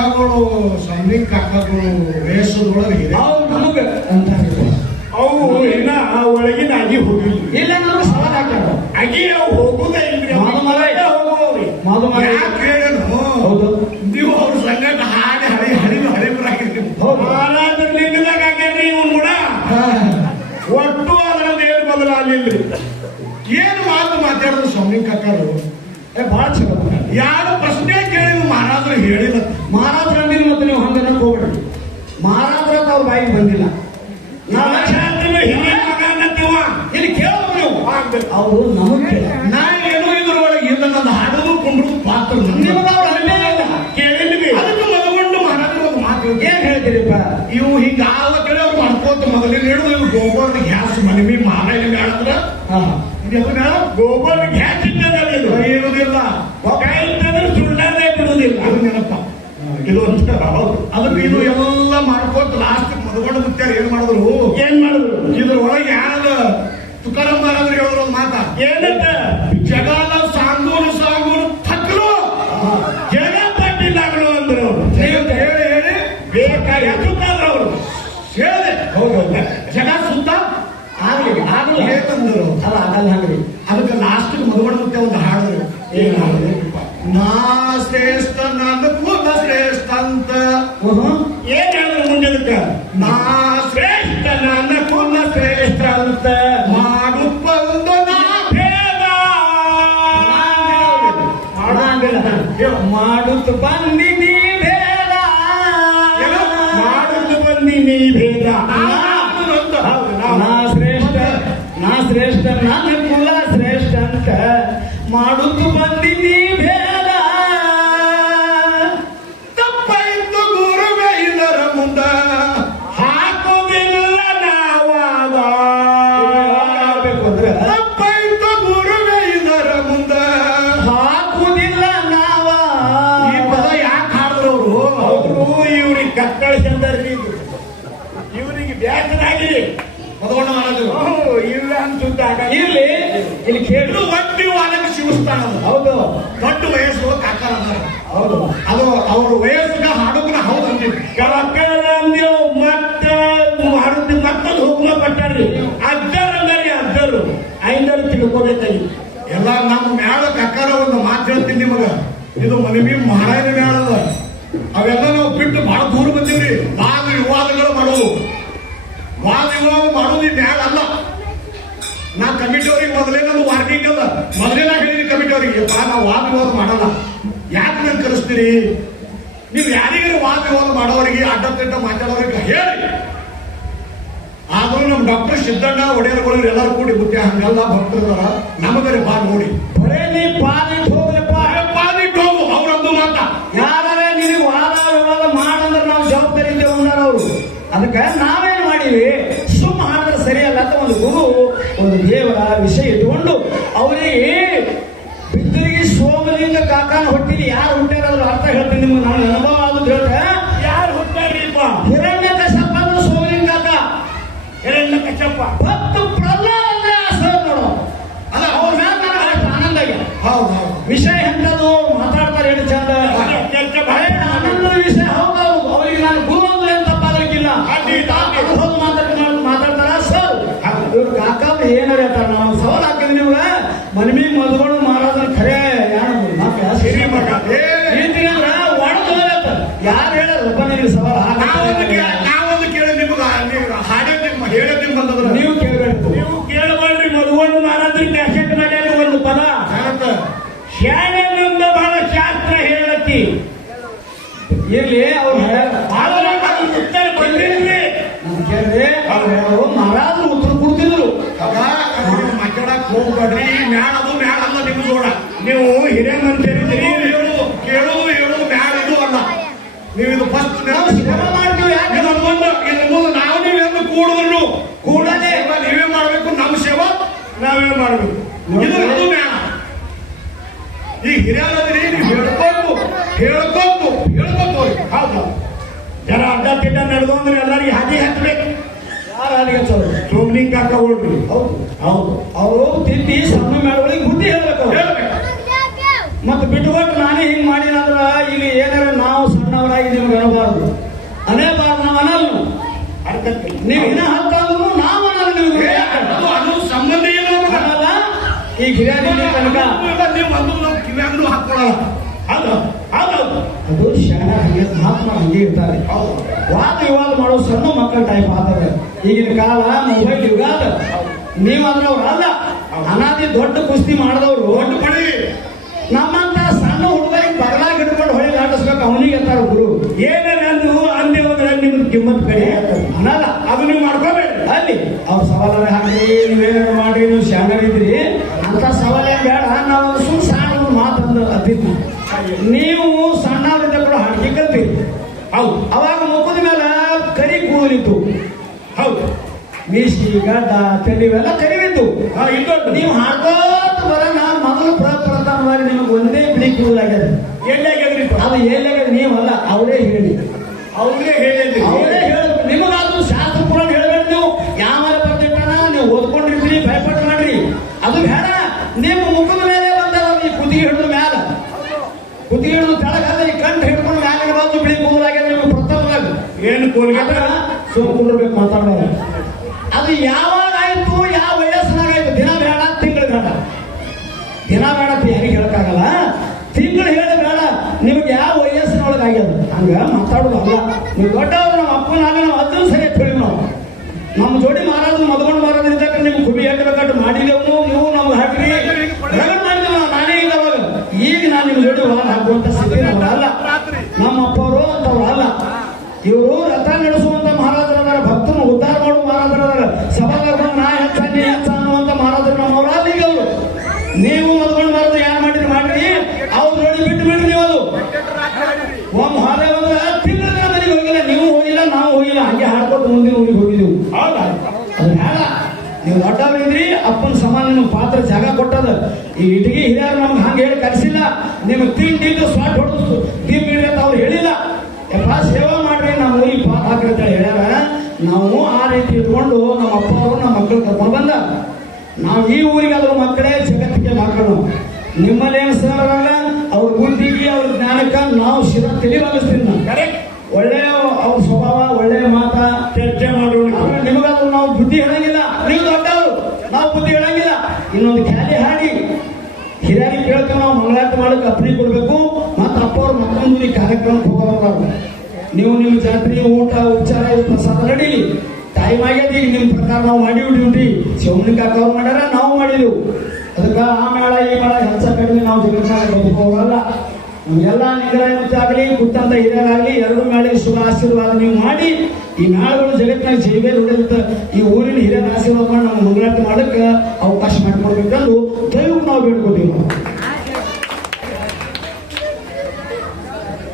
ಕಾಕಾಗಳು ಸಣ್ಣ ಕಾಕಾಗಳು ವೇಷದೊಳಗೆ ಅವ್ರು ನಮಗೆ ಅಂತ ಅವು ಇನ್ನ ಒಳಗಿನ ಅಗಿ ಹೋಗಿಲ್ಲ. ಇಲ್ಲ ನಮ್ಗೆ ಸವಾಲ್ ಹಾಕ್ಯಾರ ಅಗಿ ಅವು ಹೋಗುದೇ ಇಲ್ರಿ. ಹೋಗೋವ್ರಿ ಯಾಕೆ ಹೇಳನು? ಹೌದು ನೀವು ಅವ್ರ ಸಂಗಟ ಹಾಡಿ ಹಳಿಬರಾಗಿರ್ತೀವಿ. ನಿನ್ನದಾಗ ಆಗ್ಯಾರ್ರಿ ಇವ್ನು ಕೂಡ ಒಟ್ಟು ಅದರಲ್ಲಿ ಏನು ಬದಲಾಗಲಿಲ್ರಿ. ಏನು ಮಾತು ಮಾತಾಡಿದ್ರು ಸೌಮ್ಯ ಕಾಕಾರು ಭಾಳ ಚಲೋ. ಯಾರು ಪ್ರಶ್ನೆ ಕೇಳಿದ್ರು ಮಹಾರಾಜರು ಹೇಳಿಲ್ಲ. ಮಹಾರಾಜರು ಅಂದಿಲ್ಲ. ಮತ್ತೆ ನೀವು ಹಂಗನ ಹೋಗ್ಬೇಡ್ರಿ. ಮಹಾರಾಜರ ಅವ್ರ ಬಾಯಿಗೆ ಬಂದಿಲ್ಲ. ಇಲ್ಲಿ ಕೇಳೋದು ನೀವು ಅವರು ನಮಗೆ ನಾ ಏನು ಇದ್ರೊಳಗೆ ಇಲ್ಲ. ನನ್ನ ಹಾಡೋದು ಕುಂಡ್ರು ಪಾತ್ರ ಕೇಳಿದ್ವಿ. ಅದಕ್ಕೆ ಮದಗೊಂಡು ಮಹಾರಾಜರು ಒಂದು ಮಾತು ಏನ್ ಹೇಳ್ತೀರಿಪ್ಪ? ಇವು ಹಿಂಗ ಆವ ಕೇಳಿ ಅವ್ರು ಮಾಡ್ಕೋತ ಮೊದಲೇ ಹೇಳುದು ಇವ್ರು ಗೋಬರ್ನ ಗ್ಯಾಸ್ ಮನೆ ಮಾರಾಯ ಹೇಳಿದ್ರ ಗೋಬರ್ನ ಗ್ಯಾಸ್ ಇಟ್ಟದಲ್ಲಿ ಇರುವುದಿಲ್ಲ. ಸುಳ್ಳಾದೇ ಬಿಡುವುದಿಲ್ಲ. ಅದು ನೆನಪ ಇದು ಅಂತ. ಅದಕ್ಕೆ ಇದು ಎಲ್ಲ ಮಾಡ್ಕೋತ ಲಾಸ್ಟ್ ಮದಗೊಂಡು ಮುತ್ಯಾರ ಏನ್ ಮಾಡಿದ್ರು ಇದ್ರ ಒಳಗೆ ಯಾರ ತುಕಾರಾಮ್ ಮಹಾರಾಜರು ಹೇಳಿದ್ರು ಒಂದು ಮಾತ ಏನಂತ ಜಗಾಲ ಸಾಂಗೂರು ಥಕ್ಲು ಜಗ ಪಟ್ಟಿಲ್ಲಾಗಲು ಅಂದ್ರು. ಹೇಳಿ ಹೇಳಿ ಬೇಕಾಗಿ ತುಕಾದ್ರ ಅವರು ಹೇಳಿದೆ. ಹೌದು ಜಗ ಸುತ್ತ ಆಗ್ಲಿ ಏನಂದ್ರು ಅಲ್ಲ ಆಗಲ್ಲ ಹಂಗ್ರಿ. ಅದಕ್ಕೆ ಲಾಸ್ಟ್ ಮದಗೊಂಡು ಮುತ್ಯ ಒಂದು ಹಾಡಿದ್ರು. ಏನ್ ಹಾಡಿದ್ರು? ನಾ ಶ್ರೇಷ್ಠ ನನ್ನ ಕುಲ ಶ್ರೇಷ್ಠ ಅಂತ. ಏನ್ ಹೇಳಿದ್ರು ಮುಂದೆ ಅದಕ್ಕೆ? ನಾ ಶ್ರೇಷ್ಠ ನನ್ನ ಕುಲ ಶ್ರೇಷ್ಠ ಅಂತ ಮಾಡುತ್ತಂದು ನಾ ಭೇದ ಮಾಡುತ್ತ ಬಂದಿನಿ ಭೇದ ಮಾಡುತ್ತ ಬಂದಿನಿ ಭೇದ. ನಾ ಶ್ರೇಷ್ಠ ನನ್ನ ಕುಲ ಶ್ರೇಷ್ಠ ಅಂತ ಮಾಡುತ್ತ ಬಂದಿನಿ ಭೇದ. ತಪ್ಪಾಯ್ತು ಗುರುವೇ ಇದರ ಮುಂದ ಹಾಕುವುದಿಲ್ಲ ನಾವಾದ. ಅಂದ್ರೆ ತಪ್ಪಾಯ್ತು ಗುರುವೇ ಇದರ ಮುಂದ ಹಾಕುವುದಿಲ್ಲ ನಾವ. ಈ ಪದ ಯಾಕೆ ಹಾಡಿದ್ರು ಅವರು? ಇವ್ರಿಗೆ ಕತ್ತಳಿಸಿದ್ದಾರೆ. ಇವರಿಗೆ ಬ್ಯಾಸರಾಗಿ ಮದಗೊಂಡ ಮಾಡಿದ್ರು. ಇಲ್ಲ ಅನ್ಸುತ್ತಾಗ ಇಲ್ಲಿ ಇಲ್ಲಿ ಕೇಳು. ಒಟ್ಟಿ ವಾದಕ್ಕೆ ಶಿವಸ್ಥಾನ. ಹೌದು ದೊಡ್ಡ ವಯಸ್ಸು ಕಾಕಾರ ಅದಾರ. ಹೌದು ಅದು ಅವ್ರ ವಯಸ್ಸಿನ ಹಾಡುಗನ ಹೌದು ಅಂತೀವಿ. ಮತ್ತೆ ಹಾಡುತ್ತಿ ಮತ್ತೊಂದು ಹುಕುಮ ಪಟ್ಟಾರ್ರಿ. ಅಜ್ಜರು ಅಂದಾರಿ ಅಜ್ಜರು ಐದರು ತಿಳ್ಕೋಬೇಕಾಗಿ ಎಲ್ಲ ನಮ್ಮ ಮ್ಯಾಳ ಕಕ್ಕಾರ ಒಂದು ಮಾತು ಹೇಳ್ತೀನಿ ನಿಮಗ. ಇದು ಮನವಿ ಮಹಾರಾಯನ ಮ್ಯಾಳ ಅದ. ಅವೆಲ್ಲ ನಾವು ಬಿಟ್ಟು ಬಹಳ ದೂರ ಬಂದೀವ್ರಿ. ವಾದ ವಿವಾದಗಳು ಮಾಡೋದು. ವಾದ ವಿವಾದ ಮಾಡೋದು ಈ ಮ್ಯಾಲ ಅಲ್ಲ. ನಾ ಕಮಿಟಿ ಅವ್ರಿಗೆ ಮೊದಲೇ ನಂದು ವಾರ್ನಿಂಗ್ ಅಲ್ಲ. ಮೊದಲೇ ನಾ ಹೇಳಿನಿ ಕಮಿಟಿ ಅವರಿಗೆ ನಾವು ವಾದ ವಿವಾದ ಮಾಡಲ್ಲ. ಯಾಕೆ ನೀವು ಕರೆಸ್ತೀರಿ? ನೀವು ಯಾರಿಗಾರು ವಾದ ವಿವಾದ ಮಾಡೋರಿಗೆ ಅಡ್ಡ ತಿಡ್ಡ ಮಾತಾಡೋರಿಗೆ ಹೇಳಿ. ಆದ್ರೂ ನಮ್ಮ ಡಾಕ್ಟರ್ ಸಿದ್ದಣ್ಣ ಒಡೆಯರ್ಗಳು ಎಲ್ಲರೂ ಕೂಡಿ ಬುದ್ಧಿ ಹಂಗೆಲ್ಲ ಭಕ್ತರದಾರ. ನಮಗರೆ ಬಾ ನೋಡಿ ಬರೇ ನೀ ಪಾದಿಟ್ಟು ಹೋಗ್ರಪ್ಪ. ಪಾದಿಟ್ಟು ಹೋಗು. ಅವ್ರದ್ದು ಮಾತ ಯಾರೇ ನೀವು ವಾದ ವಿವಾದ ಮಾಡಂದ್ರೆ ನಾವು ಜವಾಬ್ದಾರಿ ಇದ್ದೇವೆ ಅಂದಾರ ಅವರು. ಅದಕ್ಕೆ ನಾವೇನ್ ಮಾಡೀವಿ? ಸುಮ್ಮ ಹಾಡಿದ್ರೆ ಸರಿಯಲ್ಲ ಅಂತ ಒಂದು ಗುರು ಒಂದು ದೇವರ ವಿಷಯ ಇಟ್ಕೊಂಡು ಅವರಿಗೆ ಬಿದ್ದರಿಗೆ ಸೋಮಲಿಂಗ ಕಾಕನ ಹೊಟ್ಟಿಲಿ ಯಾರು ಹುಟ್ಟ್ಯಾರ ಅರ್ಥ ಹೇಳ್ತೀನಿ ನಿಮ್ಗೆ. ನಾನು ಅನುಭವ ಆಗುದು ಹೇಳ್ತೆ. ಯಾರು ಹುಟ್ಟಾರಿಪ್ಪ? ಹಿರಣ್ಯ ಕಶ್ಯಪ ಅಂದ್ರೆ ಸೋಮಲಿಂಗ ಕಾಕ. ಹಿರಣ್ಯ ಕಶ್ಯಪ ಮತ್ತು ಪ್ರಹ್ಲಾದ ಅಂದ್ರೆ ಸರ್ ನೋಡು. ಅಲ್ಲ ಅವ್ರ ಮ್ಯಾಲ ನನಗೆ ಆನಂದ ಆಗಿದೆ. ಹೌದು ವಿಷಯ ಎಂತದು ಮಾತಾಡ್ತಾರೆ ಹೇಳಿ ಚಂದ. ಆನಂದದ ವಿಷಯ ಹೌದು. ಅವರಿಗೆ ನಾನು ಗುರು ಅಂದ್ರೆ ಅಂತ ತಪ್ಪಾಗಲಿಕ್ಕಿಲ್ಲ. ಹೌದು ಮಾತಾಡ್ತಾರ ಸರ್. ಇವ್ರು ಕಾಕ ಏನಾರ ಹೇಳ್ತಾರ. ನಾವು ಸವಾಲ್ ಹಾಕಿದ್ವಿ ನಿಮ್ಗೆ ಮನವಿ ಮದ್ಕೊಂಡು ಮಹಾರಾಜನ ಖರೆ ಸಿರಿ ಮಗ ಅಂದ್ರೆ ಒಣದು ಯಾರು ಹೇಳಪ್ಪ ನಿಮಗೆ ಸವಾಲ್ ನಾವೊಂದು ಕೇಳಿ ನಿಮ್ಗೆ ಹಾಡೋದ್ ನಿಮ್ಮ ಹೇಳೋದ್ ನಿಮ್ ಬಂದದ್ರ ನೀವು ಕೇಳಬೇಕು. ನೀವು ಕೇಳಬೇಡ್ರಿ. ಮಧುಗೊಂಡು ಮಹಾರಾಜರಿಗೆ ಕ್ಯಾಸೆಟ್ ಮಾಡ್ಯಾರ ಒಂದು ಪದ ಶಾಲೆಯಿಂದ ಬಹಳ ಶಾಸ್ತ್ರ ಹೇಳತ್ತಿ ಇರ್ಲಿ. ಅವ್ರು ಉತ್ತರ ಬಂದಿರ್ಲಿ. ನಾನು ಕೇಳಿದ್ರೆ ಅವರು ಮಹಾರಾಜರು ಉತ್ತರ ಕೊಡ್ತಿದ್ರು. ಮಾತಾಡಕ್ ಹೋಗ್ಬೇಡ್ರಿ. ಮ್ಯಾಳದು ಮ್ಯಾಳಲ್ಲ ನಿಮ್ ಜೋಡ. ನೀವು ಹಿರಿಯ ಮನುಷ್ಯರಿದ್ದೀರಿ. ಹೇಳುದು ಮ್ಯಾಳ ಇದು ಅಲ್ಲ. ನೀವು ಇದು ಫಸ್ಟ್ ಶ್ರಮ ಮಾಡ್ತೀವಿ. ಯಾಕೆ ನಾವು ನೀವೆಂದು ಕೂಡಿದ್ರು ಕೂಡಲೇ ನೀವೇ ಮಾಡ್ಬೇಕು. ನಮ್ಮ ಸೇವಾ ನಾವೇ ಮಾಡ್ಬೇಕು. ಇದು ಅದು ಮ್ಯಾಳ. ಈ ಹಿರಿಯರಾದ್ರಿ ನೀವು ಹೇಳ್ಬೇಕು. ಹೌದು. ಜನ ಅಡ್ಡ ತಿಡ್ಡ ನಡೆದು ಅಂದ್ರೆ ಎಲ್ಲರಿಗೆ ಹಾದಿ ಹತ್ತಬೇಕು. ಯಾರು ಹಾದಿಗೆ ಹಚ್ಚೋರು? ಸೋಮಲಿಂಗ ಕಾಕ ಹೋಗ್ರಿ. ಹೌದು ಅವರು ತಿದ್ದಿ ಸಣ್ಣ ಮೇಳಗಳಿಗೆ ಬುದ್ಧಿ ಹೇಳ್ಬೇಕು. ಮತ್ತೆ ಬಿಟ್ಟುಕೊಟ್ಟು ನಾನೇ ಹಿಂಗ್ ಮಾಡಿನಂದ್ರ ಈಗ ಏನಾರ ನಾವು ಸಣ್ಣವರಾಗಿ ನಿಮ್ಗೆ ಅನ್ನಬಾರ್ದು ಅನೇಬಾರ್ದು ನಾವು ಅನ್ನಲ್ಲ ನೀವು ಇನ್ನ ಹತ್ತಂದ್ರು ನಾವು ಅನ್ನಲ್ಲ ನಿಮ್ಗೆ ಅದು ಸಂಬಂಧ ಏನು ಅನ್ನಲ್ಲ ಈ ಗಿರಿಯಾದಿ ತನಕ ನೀವು ಅದು ನಾವು ಕಿವ್ಯಾಗ್ಲೂ ಹಾಕೊಳ್ಳಲ್ಲ. ಅದು ಅದು ಅದು ಶಾಣ ಹಂಗೆ ಮಹಾತ್ಮ ಹಂಗೆ ಇರ್ತಾರೆ ವಾದ ವಿವಾದ ಮಾಡೋ ಸಣ್ಣ ಮಕ್ಕಳ ಟೈಪ್ ಆದ್ರೆ ಈಗಿನ ಕಾಲ ಮೊಬೈಲ್ ಯುಗ ಅದ ನೀವಂದ್ರೆ ಅವ್ರು ಅಲ್ಲ ಅನಾದಿ ದೊಡ್ಡ ಕುಸ್ತಿ ಮಾಡಿದವರು ದೊಡ್ಡ ಪಡಿ ನಮ್ಮಂತ ಸಣ್ಣ ಹುಡುಗರಿಗೆ ಬಗಲಾಗಿ ಹಿಡ್ಕೊಂಡು ಹೊಳಿ ಆಡಿಸ್ಬೇಕು ಅವನಿಗೆ ಅಂತಾರ ಗುರು ಏನೇನಂದು ಅಂದೇ ಹೋದ್ರೆ ನಿಮ್ಗೆ ಕಿಮ್ಮತ್ ಕಡೆ ಅನ್ನಲ್ಲ ಅದು ನೀವು ಮಾಡ್ಕೋಬೇಡಿ. ಅಲ್ಲಿ ಅವ್ರ ಸವಾಲ ಹಾಕಿ ನೀವೇನಾರು ಮಾಡ್ರಿ ನೀವು ಶಾಣರಿದ್ರಿ ಅಂತ ಸವಾಲೇ ಬೇಡ ನಾವು ಸುಮ್ ಸಣ್ಣ ಮಾತಂದು ಅತಿದ್ವಿ ನೀವು ಸಣ್ಣವರಿಂದ ಕೂಡ ಹಾಡಿಕೆ ಕಲ್ತೀರಿ ಹೌದು ಅವಾಗ ಮುಖದ ಮೇಲೆ ಕರಿ ಕೂದಲಿತ್ತು ಹೌದು ಮೀಸಿ ಗಡ್ಡ ತೆಲಿವೆಲ್ಲ ಕರಿವಿತ್ತು ಇನ್ನೊಂದು ನೀವು ಹಾಡ್ಕೋತ ಬರ ನಾವು ಮೊದಲು ಪ್ರಪ್ರಥಮವಾಗಿ ನಿಮಗೆ ಒಂದೇ ಬಿಳಿ ಕೂದಲಾಗ್ಯದ ಎಣ್ಣೆಗೆದ್ರಿ ಅದು ಎಲ್ಲಾಗ್ಯದ ನೀವಲ್ಲ ಅವರೇ ಹೇಳಿ ಅವ್ರಿಗೆ ಹೇಳಿದ್ರಿ ಅವರೇ ಹೇಳಬೇಕು ನಿಮಗಾದ್ರೂ ಶಾಸ್ತ್ರ ಪುರಾಣ ಹೇಳ್ಬೇಕು ನೀವು ಯಾವ ಬರ್ತಿಟ್ಟಾನ ನೀವು ಓದ್ಕೊಂಡಿರ್ತೀರಿ ಭಯಪಟ್ಟು ಮಾಡ್ರಿ ಅದು ಬೇಡ ನಿಮ್ಮ ಮುಖದ ಮೇಲೆ ಬಂದದ ಈ ಕುತ್ತಿಗೆ ಹಿಡಿದು ಮ್ಯಾಲ ಕುತ್ತಿಗೆ ಹಿಡಿದು ತೆಳಗಾದ ಈ ಕಂಠ ಹಿಡ್ಕೊಂಡು ಮ್ಯಾಲಿನ ಬಂದು ಬಿಳಿ ಕೂದಲಾಗ್ಯದ ನಿಮಗೆ ಪ್ರಥಮದಾಗ ಏನು ಕೋಲ್ಗೇಟ ಸುಮ್ಕೊಂಡಿರ್ಬೇಕು ಮಾತಾಡೋದು ಅದು ಯಾವಾಗ ಆಯ್ತು ಯಾವ ವಯಸ್ಸಿನಾಗಾಯ್ತು ದಿನ ಬೇಡ ತಿಂಗಳು ಬೇಡ ದಿನ ಬೇಡ ಅಂತ ಯಾರಿಗೆ ಹೇಳಕ್ಕಾಗಲ್ಲ ತಿಂಗಳು ಹೇಳಿ ಬೇಡ ನಿಮ್ಗೆ ಯಾವ ವಯಸ್ಸಿನೊಳಗೆ ಆಗ್ಯದ ಹಂಗ ಮಾತಾಡೋದು ಅಲ್ಲ ನೀವು ದೊಡ್ಡವರು ನಮ್ಮ ಅಪ್ಪನಾಗ ನಾವು ಅದನ್ನು ಸರಿ ಹೇಳಿ ನಾವು ನಮ್ಮ ಜೋಡಿ ಮಾರಾದ್ರು ಮದ್ಕೊಂಡು ಮಾರೋದ್ರಿಂದ ನಿಮ್ಗೆ ಕುಬಿ ಹಾಕಬೇಕಾದ್ರೆ ಮಾಡಿದೆವು ನೀವು ನಮ್ಗೆ ಹಾಕ್ರಿ ರಗಡ್ ಮಾಡಿದೆವು ನಾನೇ ಇಲ್ಲ ಅವಾಗ ಈಗ ನಾನು ನಿಮ್ಮ ಜೋಡಿ ವಾರ ಹಾಕುವಂತ ಸ್ಥಿತಿ ಅಲ್ಲ ನಮ್ಮ ಅಪ್ಪವರು ಅಂತವ್ರು ಅಲ್ಲ ಇವರು ರಥ ನಡೆಸುವಂತ ಮಹಾರಾಜರದಾರ ಭಕ್ತನ ಉದ್ಧಾರ ಮಾಡುವ ಮಹಾರಾಜರದಾರ ಸಭಾದಾಗ ನಾ ಹೆಚ್ಚ ನೀ ಹೆಚ್ಚ ಅನ್ನುವಂತ ಮಹಾರಾಜರು ನಮ್ಮವ್ರ ಈಗ ಅವರು ನೀವು ಮದ್ಕೊಂಡು ಬರೋದು ಯಾರು ಮಾಡಿದ್ರಿ ಮಾಡ್ರಿ ಅವ್ರು ನೋಡಿ ಬಿಟ್ಟು ಬಿಡ್ರಿ ನೀವು ಅದು ಒಮ್ಮೆ ಹಾಗೆ ಬಂದ್ರೆ ತಿಂಗಳ ಮನೆಗೆ ಹೋಗಿಲ್ಲ ನೀವು ಹೋಗಿಲ್ಲ ನಾವು ಹೋಗಿಲ್ಲ ಹಂಗೆ ಹಾಡ್ಕೊಟ್ಟು ಮುಂದಿನ ಊರಿಗೆ ಹೋಗಿದ್ದೀವಿ ಹೌದಾ ಅದು ಬೇಡ ನೀವು ದೊಡ್ಡವ್ರಿದ್ರಿ ಅಪ್ಪನ ಸಮಾನ ನಿಮ್ಗೆ ಪಾತ್ರ ಜಾಗ ಕೊಟ್ಟದ ಈ ಇಟಗಿ ಹಿರಿಯರು ನಮ್ಗೆ ಹಂಗೆ ಹೇಳಿ ಕಲಿಸಿಲ್ಲ ನಿಮ್ಗೆ ತಿಂಡಿದ್ದು ಸ್ವಾಟ್ ಹೊಡೆದು ತಿಂಬಿಡ್ರಿ ಅಂತ ಅವ್ರು ಹೇಳಿಲ್ಲ ಯಪ್ಪ ಸೇವಾ ಮಾಡ್ರಿ ನಮ್ಮ ಊರಿಗೆ ಪಾತ್ ಹಾಕ್ರಿ ಅಂತ ಹೇಳ್ಯಾರ ನಾವು ಆ ರೀತಿ ಇಟ್ಕೊಂಡು ನಮ್ಮ ಅಪ್ಪ ಅವರು ನಮ್ಮ ಮಕ್ಕಳು ಕರ್ಕೊಂಡು ಬಂದ ನಾವು ಈ ಊರಿಗೆ ಅದ್ರ ಮಕ್ಕಳೇ ಜಗತ್ತಿಗೆ ಮಕ್ಕಳು ನಿಮ್ಮಲ್ಲಿ ಏನು ಸರ್ ಅವ್ರ ಬುದ್ಧಿಗೆ ಅವ್ರ ಜ್ಞಾನಕ್ಕೆ ನಾವು ಶಿರ ತಿಳಿವಾಗಿಸ್ತೀನಿ ನಾನು ಕರೆಕ್ಟ್ ಒಳ್ಳೆಯ ಅವ್ರ ಸ್ವಭಾವ ಒಳ್ಳೆಯ ಮಾತ ಚರ್ಚೆ ಮಾಡೋಣ ನಿಮಗಾದ್ರೂ ನಾವು ಬುದ್ಧಿ ಹೇಳಂಗಿಲ್ಲ ನೀವು ದೊಡ್ಡವರು ನಾವು ಬುದ್ಧಿ ಹೇಳಂಗಿಲ್ಲ ಇನ್ನೊಂದು ಖ್ಯಾಲಿ ಹಾಡಿ ಹಿರಿಯರಿಗೆ ಕೇಳ್ತೀವಿ ನಾವು ಮಂಗಳಾರತಿ ಮಾಡಕ್ಕೆ ಅಪ್ಪಣೆ ಕೊಡ್ಬೇಕು ಮತ್ತು ಅಪ್ಪ ಅವ್ರ ಮಕ್ಕಳೊಂದು ಕಾರ್ಯಕ್ರಮಕ್ಕೆ ಹೋಗೋರು ನೀವು ನಿಮ್ಮ ಜಾತ್ರೆ ಊಟ ಉಪಚಾರ ಪ್ರಸಾದ ನಡೀಲಿ ಟೈಮ್ ಆಗ್ಯದ ಈಗ ನಿಮ್ಮ ಪ್ರಕಾರ ನಾವು ಮಾಡಿ ಡ್ಯೂಟಿ ಶಿವಮೊಗ್ಗ ಕಾಕ ಅವ್ರು ಮಾಡ್ಯಾರ ನಾವು ಮಾಡಿದೆವು ಅದಕ್ಕೆ ಆ ಮೇಳ ಈ ಮೇಳ ಹೆಚ್ಚ ಕಡಿಮೆ ನಾವು ಜಗತ್ತಾಗ ಬದುಕೋರಲ್ಲ ನಮಗೆಲ್ಲ ನಿಗ್ರಹ ಆಗಲಿ ಕುತ್ತಂತ ಹಿರಿಯರಾಗಲಿ ಎರಡು ಮೇಳಿಗೆ ಶುಭ ಆಶೀರ್ವಾದ ನೀವು ಮಾಡಿ ಈ ಮೇಳಗಳು ಜಗತ್ತಿನಾಗ ಜೈಬೇಲ್ ಉಳಿದಂತ ಈ ಊರಿನ ಹಿರಿಯರ ಆಶೀರ್ವಾದ ಮಾಡಿ ನಮ್ಮ ಮಂಗಳಾರತಿ ಮಾಡಕ್ಕೆ ಅವಕಾಶ ಮಾಡಿಕೊಡ್ಬೇಕಂದು ದೈವಕ್ಕೆ ನಾವು ಬೇಡ್ಕೊತೀವಿ.